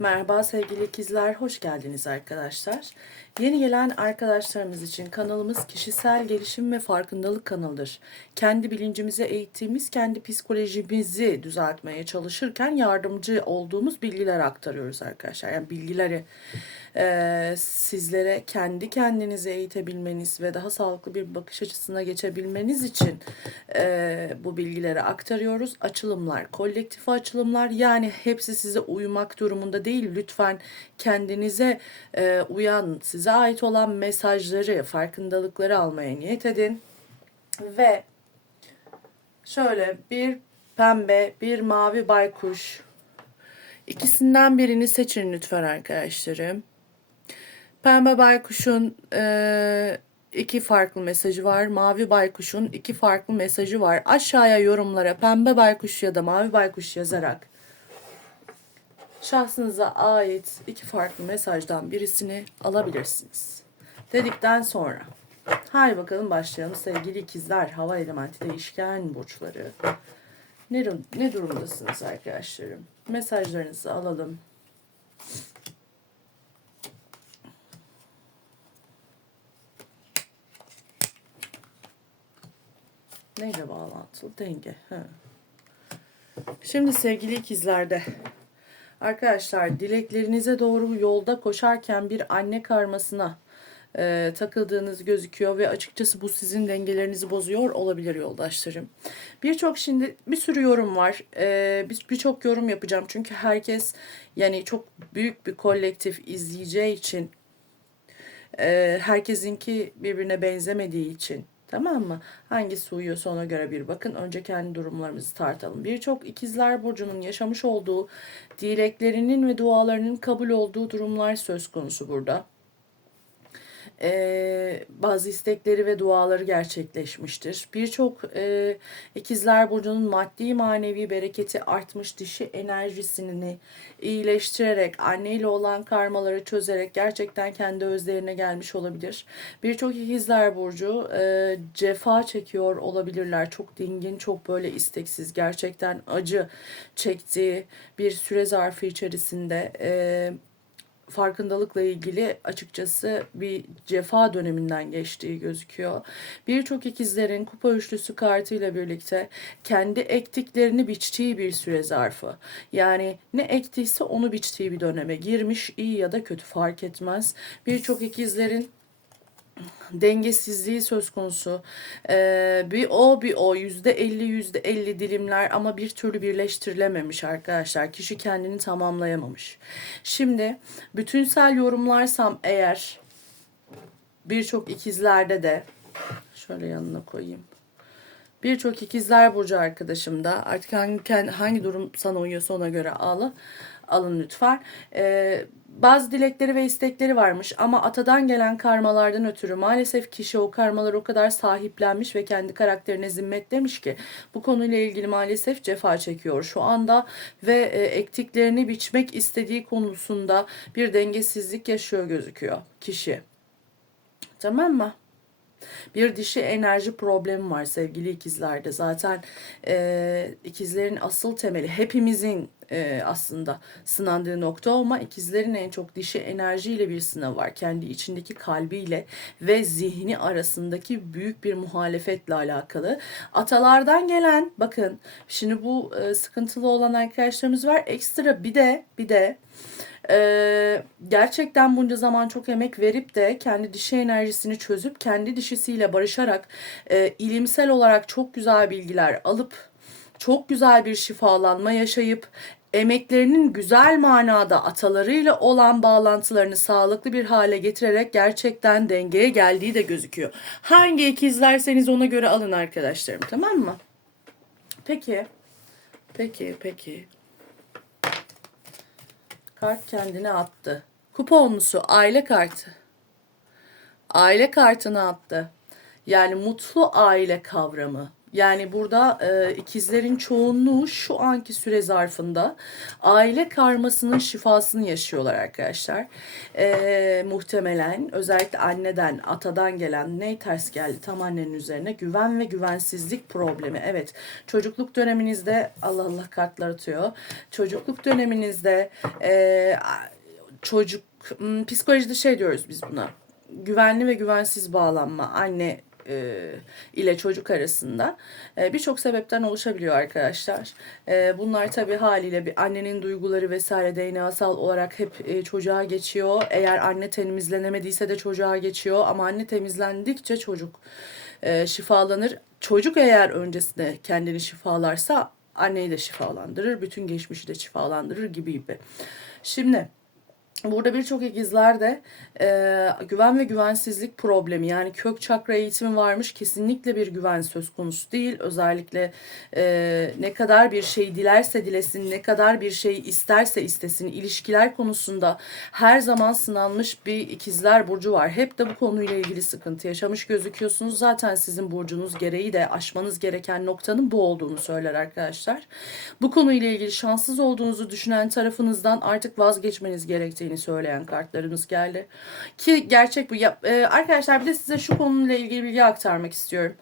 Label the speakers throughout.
Speaker 1: Merhaba sevgili ikizler, hoş geldiniz arkadaşlar. Yeni gelen arkadaşlarımız için kanalımız kişisel gelişim ve farkındalık kanalıdır. Kendi bilincimizi eğittiğimiz, kendi psikolojimizi düzeltmeye çalışırken yardımcı olduğumuz bilgiler aktarıyoruz arkadaşlar. Yani bilgileri e, sizlere kendi kendinizi eğitebilmeniz ve daha sağlıklı bir bakış açısına geçebilmeniz için e, bu bilgileri aktarıyoruz. Açılımlar, kolektif açılımlar yani hepsi size uymak durumunda değil. Lütfen kendinize e, uyan, size ait olan mesajları, farkındalıkları almaya niyet edin. Ve şöyle bir pembe, bir mavi baykuş. İkisinden birini seçin lütfen arkadaşlarım. Pembe baykuşun e, iki farklı mesajı var. Mavi baykuşun iki farklı mesajı var. Aşağıya yorumlara pembe baykuş ya da mavi baykuş yazarak şahsınıza ait iki farklı mesajdan birisini alabilirsiniz. Dedikten sonra hay bakalım başlayalım sevgili ikizler hava elementi değişken burçları. Ne, ne durumdasınız arkadaşlarım? Mesajlarınızı alalım. Neyle bağlantılı? Denge. He. Şimdi sevgili ikizlerde arkadaşlar dileklerinize doğru yolda koşarken bir anne karmasına e, takıldığınız gözüküyor ve açıkçası bu sizin dengelerinizi bozuyor olabilir yoldaşlarım. Birçok şimdi bir sürü yorum var. E, bir- Birçok yorum yapacağım çünkü herkes yani çok büyük bir kolektif izleyeceği için e, herkesinki birbirine benzemediği için tamam mı? Hangisi uyuyorsa ona göre bir bakın. Önce kendi durumlarımızı tartalım. Birçok ikizler burcunun yaşamış olduğu dileklerinin ve dualarının kabul olduğu durumlar söz konusu burada. Ee, bazı istekleri ve duaları gerçekleşmiştir. Birçok e, ikizler burcunun maddi manevi bereketi artmış dişi enerjisini iyileştirerek anneyle olan karmaları çözerek gerçekten kendi özlerine gelmiş olabilir. Birçok ikizler burcu e, cefa çekiyor olabilirler. Çok dingin, çok böyle isteksiz, gerçekten acı çektiği bir süre zarfı içerisinde e, farkındalıkla ilgili açıkçası bir cefa döneminden geçtiği gözüküyor. Birçok ikizlerin kupa üçlüsü kartıyla birlikte kendi ektiklerini biçtiği bir süre zarfı. Yani ne ektiyse onu biçtiği bir döneme girmiş iyi ya da kötü fark etmez. Birçok ikizlerin dengesizliği söz konusu. Ee, bir o bir o yüzde elli yüzde elli dilimler ama bir türlü birleştirilememiş arkadaşlar. Kişi kendini tamamlayamamış. Şimdi bütünsel yorumlarsam eğer birçok ikizlerde de şöyle yanına koyayım. Birçok ikizler burcu arkadaşım da artık hangi, hangi durum sana uyuyorsa ona göre al, alın lütfen. Ee, bazı dilekleri ve istekleri varmış ama atadan gelen karmalardan ötürü maalesef kişi o karmaları o kadar sahiplenmiş ve kendi karakterine zimmetlemiş ki bu konuyla ilgili maalesef cefa çekiyor şu anda ve e, ektiklerini biçmek istediği konusunda bir dengesizlik yaşıyor gözüküyor kişi. Tamam mı? Bir dişi enerji problemi var sevgili ikizlerde. Zaten e, ikizlerin asıl temeli hepimizin e, aslında sınandığı nokta ama ikizlerin en çok dişi enerjiyle bir sınavı var. Kendi içindeki kalbiyle ve zihni arasındaki büyük bir muhalefetle alakalı. Atalardan gelen bakın şimdi bu e, sıkıntılı olan arkadaşlarımız var. Ekstra bir de bir de ee, gerçekten bunca zaman çok emek verip de kendi dişi enerjisini çözüp kendi dişisiyle barışarak e, ilimsel olarak çok güzel bilgiler alıp çok güzel bir şifalanma yaşayıp emeklerinin güzel manada atalarıyla olan bağlantılarını sağlıklı bir hale getirerek gerçekten dengeye geldiği de gözüküyor. Hangi ikizlerseniz ona göre alın arkadaşlarım tamam mı? Peki. Peki, peki. Kart kendine attı. Kuponlusu aile kartı. Aile kartını attı. Yani mutlu aile kavramı, Yani burada e, ikizlerin çoğunluğu şu anki süre zarfında aile karmasının şifasını yaşıyorlar arkadaşlar. E, muhtemelen özellikle anneden, atadan gelen ne ters geldi tam annenin üzerine güven ve güvensizlik problemi. Evet çocukluk döneminizde Allah Allah kartlar atıyor. Çocukluk döneminizde e, çocuk hmm, psikolojide şey diyoruz biz buna. Güvenli ve güvensiz bağlanma anne e, ile çocuk arasında e, birçok sebepten oluşabiliyor arkadaşlar. E, bunlar tabii haliyle bir annenin duyguları vesaire DNA'sal olarak hep e, çocuğa geçiyor. Eğer anne temizlenemediyse de çocuğa geçiyor ama anne temizlendikçe çocuk e, şifalanır. Çocuk eğer öncesinde kendini şifalarsa anneyi de şifalandırır, bütün geçmişi de şifalandırır gibi gibi. Şimdi Burada birçok ikizlerde e, güven ve güvensizlik problemi yani kök çakra eğitimi varmış kesinlikle bir güven söz konusu değil. Özellikle e, ne kadar bir şey dilerse dilesin, ne kadar bir şey isterse istesin ilişkiler konusunda her zaman sınanmış bir ikizler burcu var. Hep de bu konuyla ilgili sıkıntı yaşamış gözüküyorsunuz. Zaten sizin burcunuz gereği de aşmanız gereken noktanın bu olduğunu söyler arkadaşlar. Bu konuyla ilgili şanssız olduğunuzu düşünen tarafınızdan artık vazgeçmeniz gerektiğini söyleyen kartlarımız geldi. Ki gerçek bu. Ya, e, arkadaşlar bir de size şu konuyla ilgili bilgi aktarmak istiyorum.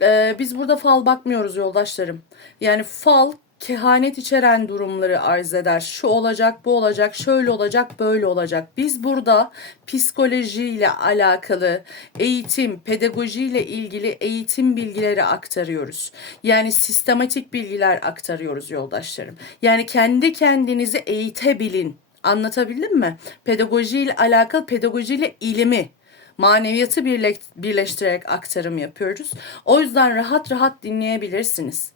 Speaker 1: E, biz burada fal bakmıyoruz yoldaşlarım. Yani fal kehanet içeren durumları arz eder. Şu olacak, bu olacak, şöyle olacak, böyle olacak. Biz burada psikolojiyle alakalı eğitim, pedagojiyle ilgili eğitim bilgileri aktarıyoruz. Yani sistematik bilgiler aktarıyoruz yoldaşlarım. Yani kendi kendinizi eğitebilin. Anlatabildim mi? Pedagojiyle alakalı pedagojiyle ilimi maneviyatı birle, birleştirerek aktarım yapıyoruz. O yüzden rahat rahat dinleyebilirsiniz.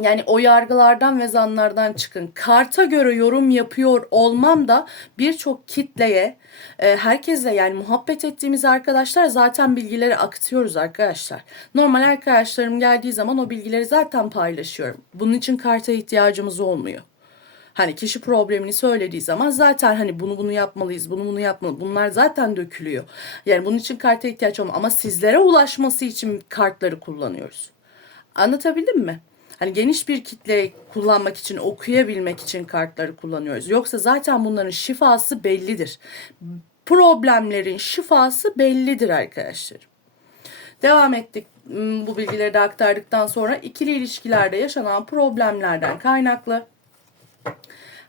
Speaker 1: Yani o yargılardan ve zanlardan çıkın. Karta göre yorum yapıyor olmam da birçok kitleye, e, herkesle yani muhabbet ettiğimiz arkadaşlar zaten bilgileri akıtıyoruz arkadaşlar. Normal arkadaşlarım geldiği zaman o bilgileri zaten paylaşıyorum. Bunun için karta ihtiyacımız olmuyor. Hani kişi problemini söylediği zaman zaten hani bunu bunu yapmalıyız, bunu bunu yapmalı. Bunlar zaten dökülüyor. Yani bunun için karta ihtiyaç olmuyor. Ama sizlere ulaşması için kartları kullanıyoruz. Anlatabildim mi? Hani geniş bir kitle kullanmak için, okuyabilmek için kartları kullanıyoruz. Yoksa zaten bunların şifası bellidir. Problemlerin şifası bellidir arkadaşlar. Devam ettik hmm, bu bilgileri de aktardıktan sonra ikili ilişkilerde yaşanan problemlerden kaynaklı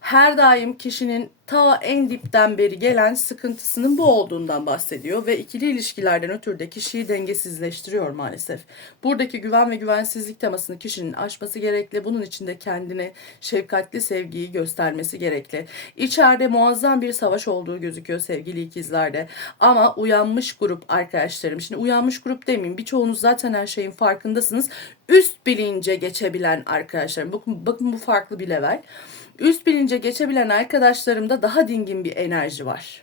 Speaker 1: her daim kişinin ta en dipten beri gelen sıkıntısının bu olduğundan bahsediyor ve ikili ilişkilerden ötürü de kişiyi dengesizleştiriyor maalesef. Buradaki güven ve güvensizlik temasını kişinin aşması gerekli. Bunun için de kendine şefkatli sevgiyi göstermesi gerekli. İçeride muazzam bir savaş olduğu gözüküyor sevgili ikizlerde. Ama uyanmış grup arkadaşlarım. Şimdi uyanmış grup demeyeyim. Birçoğunuz zaten her şeyin farkındasınız. Üst bilince geçebilen arkadaşlarım. Bakın, bakın bu farklı bir level. Üst bilince geçebilen arkadaşlarımda daha dingin bir enerji var.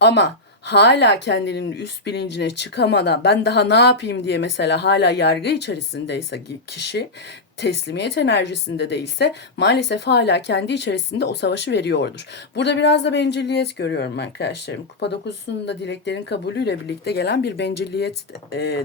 Speaker 1: Ama hala kendinin üst bilincine çıkamadan ben daha ne yapayım diye mesela hala yargı içerisindeyse kişi teslimiyet enerjisinde değilse maalesef hala kendi içerisinde o savaşı veriyordur. Burada biraz da bencilliyet görüyorum arkadaşlarım. Kupa 9'usunda dileklerin kabulüyle birlikte gelen bir bencilliyet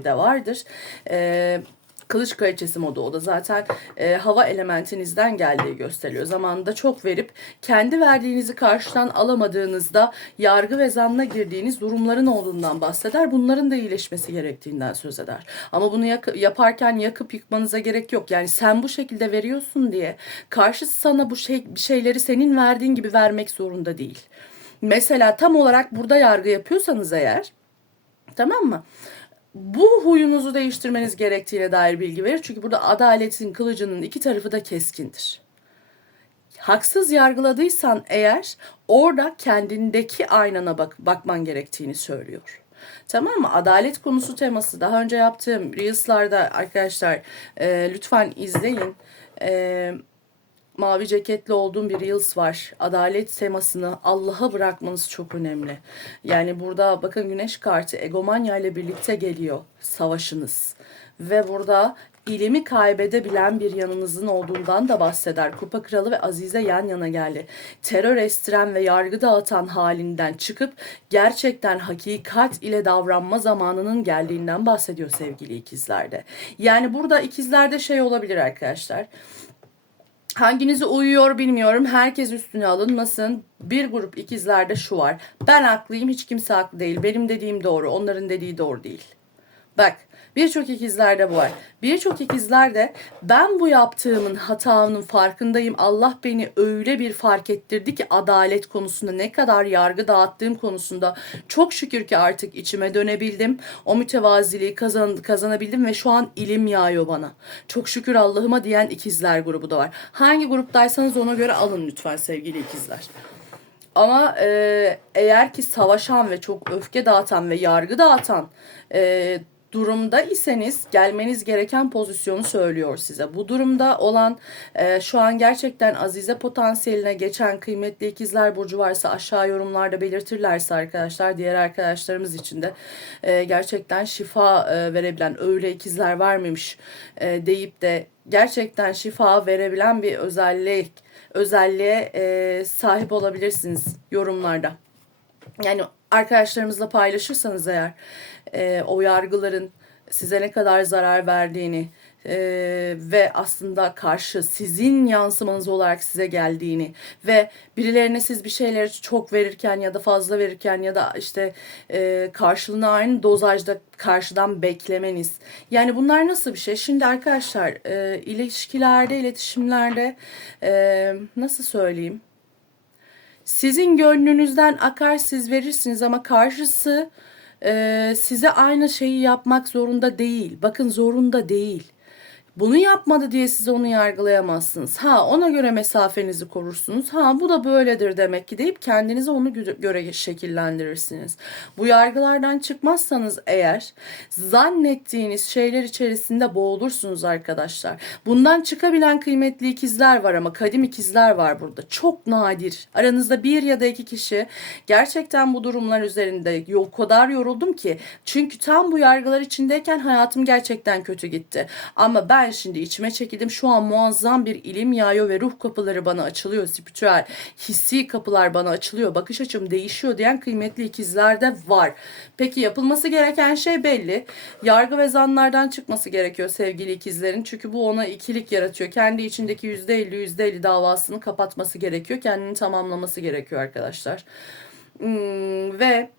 Speaker 1: de vardır. Eee kılıç kraliçesi modu o da zaten e, hava elementinizden geldiği gösteriyor. Zamanında çok verip kendi verdiğinizi karşıdan alamadığınızda yargı ve zanla girdiğiniz durumların olduğundan bahseder. Bunların da iyileşmesi gerektiğinden söz eder. Ama bunu yak- yaparken yakıp yıkmanıza gerek yok. Yani sen bu şekilde veriyorsun diye karşısı sana bu şey, şeyleri senin verdiğin gibi vermek zorunda değil. Mesela tam olarak burada yargı yapıyorsanız eğer tamam mı? Bu huyunuzu değiştirmeniz gerektiğine dair bilgi verir. Çünkü burada adaletin kılıcının iki tarafı da keskindir. Haksız yargıladıysan eğer orada kendindeki aynana bak bakman gerektiğini söylüyor. Tamam mı? Adalet konusu teması daha önce yaptığım Reels'larda arkadaşlar e, lütfen izleyin. E, mavi ceketli olduğum bir Reels var. Adalet temasını Allah'a bırakmanız çok önemli. Yani burada bakın güneş kartı egomanya ile birlikte geliyor savaşınız. Ve burada ilimi kaybedebilen bir yanınızın olduğundan da bahseder. Kupa Kralı ve Azize yan yana geldi. Terör estiren ve yargı dağıtan halinden çıkıp gerçekten hakikat ile davranma zamanının geldiğinden bahsediyor sevgili ikizlerde. Yani burada ikizlerde şey olabilir arkadaşlar. Hanginizi uyuyor bilmiyorum. Herkes üstüne alınmasın. Bir grup ikizlerde şu var. Ben haklıyım, hiç kimse haklı değil. Benim dediğim doğru, onların dediği doğru değil. Bak, birçok ikizlerde bu var. Birçok ikizlerde ben bu yaptığımın hatamın farkındayım. Allah beni öyle bir fark ettirdi ki adalet konusunda ne kadar yargı dağıttığım konusunda çok şükür ki artık içime dönebildim. O mütevaziliği kazan, kazanabildim ve şu an ilim yağıyor bana. Çok şükür Allah'ıma diyen ikizler grubu da var. Hangi gruptaysanız ona göre alın lütfen sevgili ikizler. Ama e, eğer ki savaşan ve çok öfke dağıtan ve yargı dağıtan e, durumda iseniz gelmeniz gereken pozisyonu söylüyor size. Bu durumda olan e, şu an gerçekten Azize potansiyeline geçen kıymetli ikizler burcu varsa aşağı yorumlarda belirtirlerse arkadaşlar diğer arkadaşlarımız için de e, gerçekten şifa e, verebilen öyle ikizler var mıymış e, deyip de gerçekten şifa verebilen bir özellik özelliğe e, sahip olabilirsiniz yorumlarda. Yani arkadaşlarımızla paylaşırsanız eğer e, o yargıların size ne kadar zarar verdiğini e, ve aslında karşı sizin yansımanız olarak size geldiğini ve birilerine siz bir şeyleri çok verirken ya da fazla verirken ya da işte e, karşılığını aynı dozajda karşıdan beklemeniz. Yani bunlar nasıl bir şey? Şimdi arkadaşlar e, ilişkilerde, iletişimlerde e, nasıl söyleyeyim? Sizin gönlünüzden akar siz verirsiniz ama karşısı e, size aynı şeyi yapmak zorunda değil. Bakın zorunda değil. Bunu yapmadı diye siz onu yargılayamazsınız. Ha ona göre mesafenizi korursunuz. Ha bu da böyledir demek ki deyip kendinizi onu gö- göre şekillendirirsiniz. Bu yargılardan çıkmazsanız eğer zannettiğiniz şeyler içerisinde boğulursunuz arkadaşlar. Bundan çıkabilen kıymetli ikizler var ama kadim ikizler var burada. Çok nadir. Aranızda bir ya da iki kişi gerçekten bu durumlar üzerinde o kadar yoruldum ki. Çünkü tam bu yargılar içindeyken hayatım gerçekten kötü gitti. Ama ben şimdi içime çekildim. Şu an muazzam bir ilim yağıyor ve ruh kapıları bana açılıyor. Spiritüel, hissi kapılar bana açılıyor. Bakış açım değişiyor diyen kıymetli ikizler de var. Peki yapılması gereken şey belli. Yargı ve zanlardan çıkması gerekiyor sevgili ikizlerin. Çünkü bu ona ikilik yaratıyor. Kendi içindeki %50 %50 davasını kapatması gerekiyor. Kendini tamamlaması gerekiyor arkadaşlar. Hmm, ve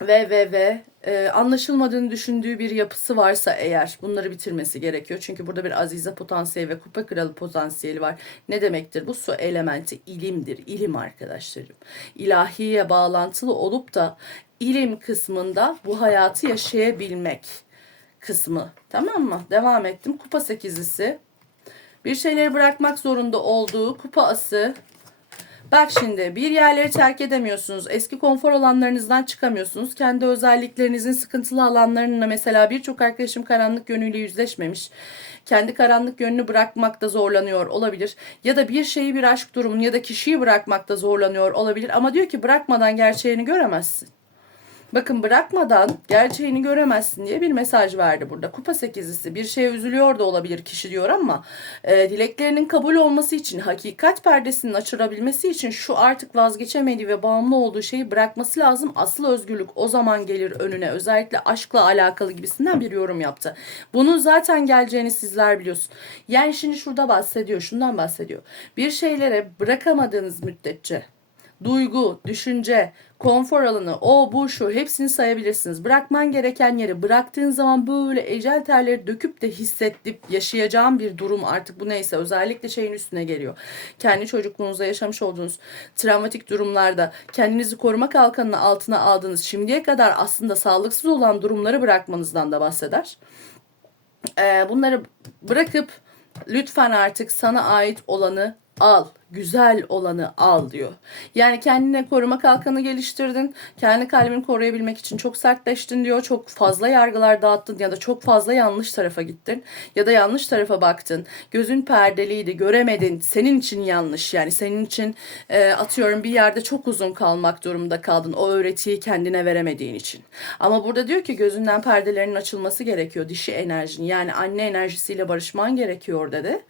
Speaker 1: ve ve ve e, anlaşılmadığını düşündüğü bir yapısı varsa eğer bunları bitirmesi gerekiyor. Çünkü burada bir azize potansiyeli ve kupa kralı potansiyeli var. Ne demektir? Bu su elementi ilimdir. İlim arkadaşlarım. İlahiye bağlantılı olup da ilim kısmında bu hayatı yaşayabilmek kısmı. Tamam mı? Devam ettim. Kupa sekizlisi. Bir şeyleri bırakmak zorunda olduğu kupa ası Bak şimdi bir yerleri terk edemiyorsunuz. Eski konfor alanlarınızdan çıkamıyorsunuz. Kendi özelliklerinizin sıkıntılı alanlarında mesela birçok arkadaşım karanlık yönüyle yüzleşmemiş. Kendi karanlık yönünü bırakmakta zorlanıyor olabilir. Ya da bir şeyi bir aşk durumunu ya da kişiyi bırakmakta zorlanıyor olabilir. Ama diyor ki bırakmadan gerçeğini göremezsin. Bakın bırakmadan gerçeğini göremezsin diye bir mesaj verdi burada. Kupa sekizlisi bir şeye üzülüyor da olabilir kişi diyor ama e, dileklerinin kabul olması için, hakikat perdesinin açılabilmesi için şu artık vazgeçemediği ve bağımlı olduğu şeyi bırakması lazım. Asıl özgürlük o zaman gelir önüne. Özellikle aşkla alakalı gibisinden bir yorum yaptı. Bunun zaten geleceğini sizler biliyorsun. Yani şimdi şurada bahsediyor, şundan bahsediyor. Bir şeylere bırakamadığınız müddetçe duygu, düşünce, konfor alanı, o bu şu hepsini sayabilirsiniz. Bırakman gereken yeri bıraktığın zaman böyle ecel terleri döküp de hissedip yaşayacağım bir durum artık bu neyse özellikle şeyin üstüne geliyor. Kendi çocukluğunuzda yaşamış olduğunuz travmatik durumlarda kendinizi koruma kalkanının altına aldığınız şimdiye kadar aslında sağlıksız olan durumları bırakmanızdan da bahseder. Ee, bunları bırakıp lütfen artık sana ait olanı al. Güzel olanı al diyor. Yani kendine koruma kalkanı geliştirdin. Kendi kalbini koruyabilmek için çok sertleştin diyor. Çok fazla yargılar dağıttın ya da çok fazla yanlış tarafa gittin. Ya da yanlış tarafa baktın. Gözün perdeliydi, göremedin. Senin için yanlış. Yani senin için e, atıyorum bir yerde çok uzun kalmak durumunda kaldın. O öğretiyi kendine veremediğin için. Ama burada diyor ki gözünden perdelerin açılması gerekiyor. Dişi enerjin yani anne enerjisiyle barışman gerekiyor dedi.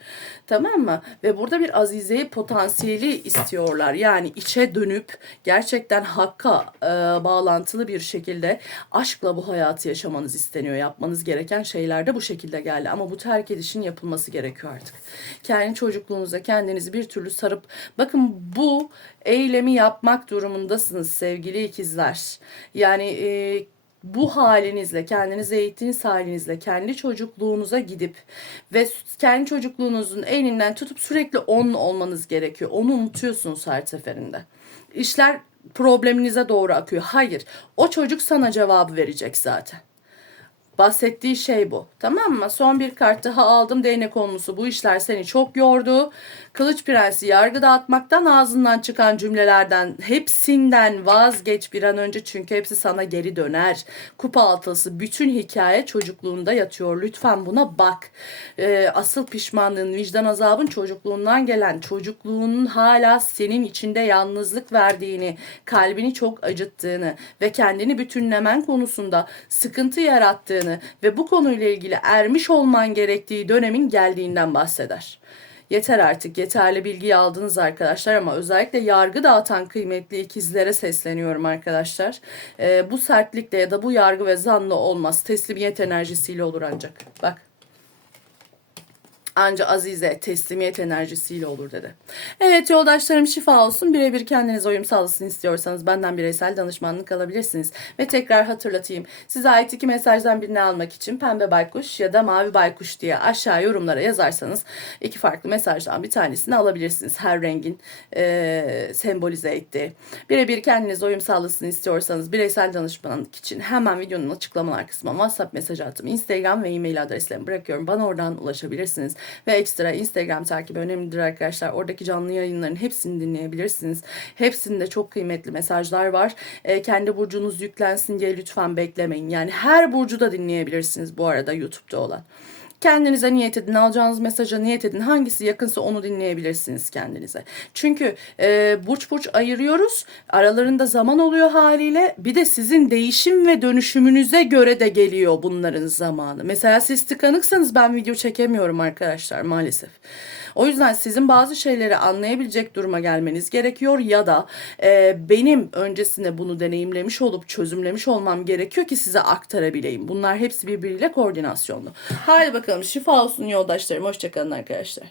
Speaker 1: Tamam mı? Ve burada bir azizeyi potansiyeli istiyorlar. Yani içe dönüp gerçekten hakka e, bağlantılı bir şekilde aşkla bu hayatı yaşamanız isteniyor. Yapmanız gereken şeyler de bu şekilde geldi. Ama bu terk edişin yapılması gerekiyor artık. Kendi çocukluğunuza kendinizi bir türlü sarıp bakın bu eylemi yapmak durumundasınız sevgili ikizler. Yani e, bu halinizle, kendinizi eğittiğiniz halinizle kendi çocukluğunuza gidip ve kendi çocukluğunuzun elinden tutup sürekli onun olmanız gerekiyor. Onu unutuyorsunuz her seferinde. İşler probleminize doğru akıyor. Hayır, o çocuk sana cevabı verecek zaten. Bahsettiği şey bu. Tamam mı? Son bir kart daha aldım. Değnek olmusu. Bu işler seni çok yordu. Kılıç Prensi yargı dağıtmaktan ağzından çıkan cümlelerden hepsinden vazgeç bir an önce. Çünkü hepsi sana geri döner. Kupa altısı bütün hikaye çocukluğunda yatıyor. Lütfen buna bak. Ee, asıl pişmanlığın, vicdan azabın çocukluğundan gelen, çocukluğunun hala senin içinde yalnızlık verdiğini, kalbini çok acıttığını ve kendini bütünlemen konusunda sıkıntı yarattığını ve bu konuyla ilgili ermiş olman gerektiği dönemin geldiğinden bahseder. Yeter artık yeterli bilgiyi aldınız arkadaşlar ama özellikle yargı dağıtan kıymetli ikizlere sesleniyorum arkadaşlar. Ee, bu sertlikle ya da bu yargı ve zanla olmaz. Teslimiyet enerjisiyle olur ancak. Bak anca azize teslimiyet enerjisiyle olur dedi. Evet yoldaşlarım şifa olsun. Birebir kendiniz uyum sağlasın istiyorsanız benden bireysel danışmanlık alabilirsiniz. Ve tekrar hatırlatayım. Size ait iki mesajdan birini almak için pembe baykuş ya da mavi baykuş diye aşağı yorumlara yazarsanız iki farklı mesajdan bir tanesini alabilirsiniz. Her rengin e, sembolize ettiği. Birebir kendiniz uyum sağlasın istiyorsanız bireysel danışmanlık için hemen videonun açıklamalar kısmına WhatsApp mesajı attım. Instagram ve e-mail adreslerimi bırakıyorum. Bana oradan ulaşabilirsiniz. Ve ekstra Instagram takibi önemlidir arkadaşlar. Oradaki canlı yayınların hepsini dinleyebilirsiniz. Hepsinde çok kıymetli mesajlar var. E, kendi burcunuz yüklensin diye lütfen beklemeyin. Yani her burcu da dinleyebilirsiniz bu arada YouTube'da olan. Kendinize niyet edin, alacağınız mesaja niyet edin. Hangisi yakınsa onu dinleyebilirsiniz kendinize. Çünkü e, burç burç ayırıyoruz. Aralarında zaman oluyor haliyle. Bir de sizin değişim ve dönüşümünüze göre de geliyor bunların zamanı. Mesela siz tıkanıksanız ben video çekemiyorum arkadaşlar maalesef. O yüzden sizin bazı şeyleri anlayabilecek duruma gelmeniz gerekiyor ya da e, benim öncesinde bunu deneyimlemiş olup çözümlemiş olmam gerekiyor ki size aktarabileyim. Bunlar hepsi birbiriyle koordinasyonlu. Haydi bakalım şifa olsun yoldaşlarım. Hoşçakalın arkadaşlar.